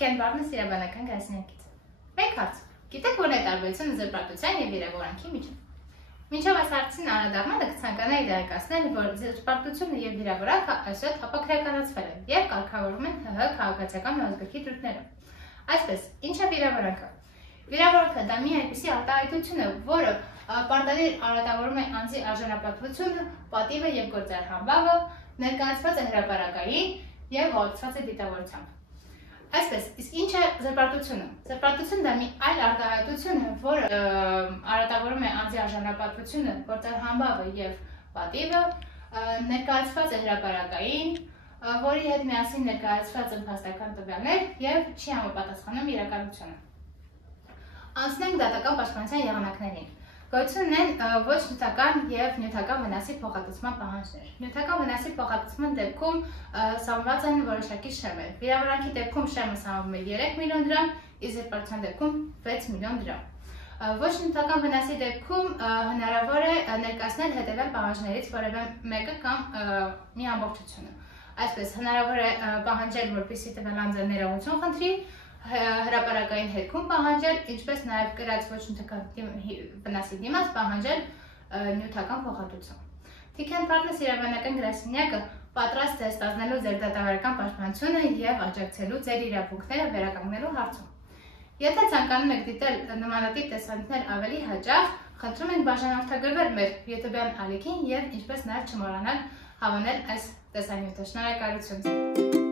Կենվարնը սիրաբանական գրասենյակից։ Մեկ հարց, գիտեք որն է տարբերությունը զրպարտության և վիրավորանքի միջև։ Մինչև այս հարցին անդրադառնալը կցանկանայի տեղեկացնել, որ զրպարտությունը և վիրավորանքը այսօր ապաքրեականացվել են և կարգավորվում են ՀՀ քաղաքացիական նորազգրքի դրույթներով։ Այսպես, ինչ է վիրավորանքը։ Վիրավորանքը դա մի այնպիսի արտահայտություն է, որը պարտադիր արատավորում է անձի արժանապատվությունը, պատիվը և գործար համբավը, ներկայացված է հրապարակային և հաղորդված է դիտավորությամբ։ Այսպես, իսկ ինչ է զրպարտությունը։ Զրպարտությունը դա մի այլ արտահայտություն է, որը արատավորում է անձի արժանապատվությունը, գործար համբավը և պատիվը, ներկայացված է հրապարակային, որի հետ միասին ներկայացված են փաստական տվյալներ և չի համապատասխանում իրականությանը։ Անցնենք դատական պաշտպանության եղանակներին։ Գոյություն ունեն ոչ նյութական և նյութական վնասի փոխհատուցման պահանջներ։ Նյութական վնասի փոխհատուցման դեպքում սահմանված են որոշակի շեմեր։ Վիրավորանքի դեպքում շեմը սահմանվում է 3 միլիոն դրամ, իսկ զրպարտության դեպքում 6 միլիոն դրամ։ Ոչ նյութական վնասի դեպքում հնարավոր է ներկայացնել հետևյալ պահանջներից որևէ մեկը կամ մի ամբողջությունը։ Այսպես, հնարավոր է պահանջել, որպեսզի տվյալ անձը ներողություն խնդրի, հրապարակային հետքում պահանջել, ինչպես նաև կրած ոչ նյութական վնասի դիմաց պահանջել նյութական փոխհատուցում։ Թիքեն Partners իրավաբանական գրասենյակը պատրաստ է ստանձնելու ձեր դատավարական պաշտպանությունը և աջակցելու ձեր իրավունքները վերականգնելու հարցում։ Եթե ցանկանում եք դիտել նմանատիպ տեսանյութեր ավելի հաճախ, խնդրում ենք բաժանորդագրվել մեր YouTube-յան ալիքին և ինչպես նաև չմոռանալ հավանել այս տեսանյութը։ Շնորհակալություն։